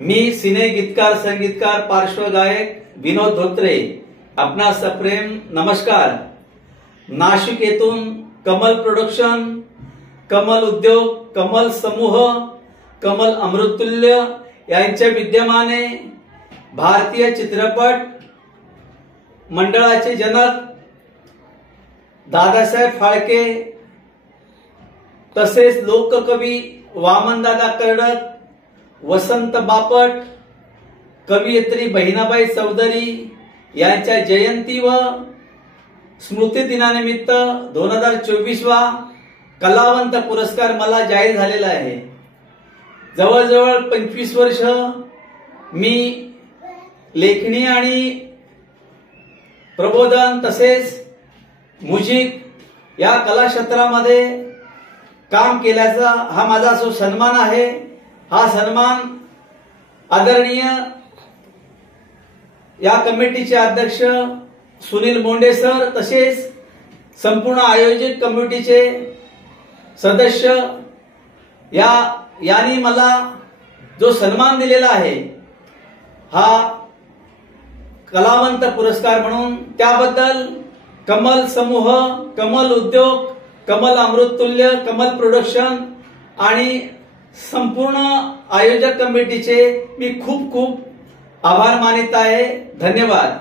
मी सिने गीतकार संगीतकार पार्श्वगायक विनोद धोत्रे आपणा सप्रेम नमस्कार। नाशिक येथून कमल प्रोडक्शन, कमल उद्योग, कमल समूह, कमल अमृततुल्य यांच्या विद्यमाने भारतीय चित्रपट मंडळाचे जनक दादासाहेब फाळके तसेच लोककवी वामनदादा कर्डक, वसंत बापट, कवयित्री बहिणाबाई चौधरी यांच्या जयंती व स्मृती दिनानिमित्त 2024वा कलावंत पुरस्कार मला जाहीर झालेला आहे। जवळजवळ 25 वर्ष मी लेखणी आणि प्रबोधन तसेच म्युझिक या कला क्षेत्रामध्ये काम केल्याचा हा माझा सन्मान आहे। हा सन्मान आदरणीय या कमिटीचे अध्यक्ष सुनील मोंडे सर तसेच संपूर्ण आयोजक कमिटीचे सदस्य यांनी मला जो सन्मान दिलेला आहे हा कलावंत पुरस्कार म्हणून, त्याबद्दल कमल समूह, कमल उद्योग, कमल अमृततुल्य, कमल प्रोडक्शन आणि संपूर्ण आयोजक कमिटीचे मी खूप खूप आभार मानित आहे। धन्यवाद।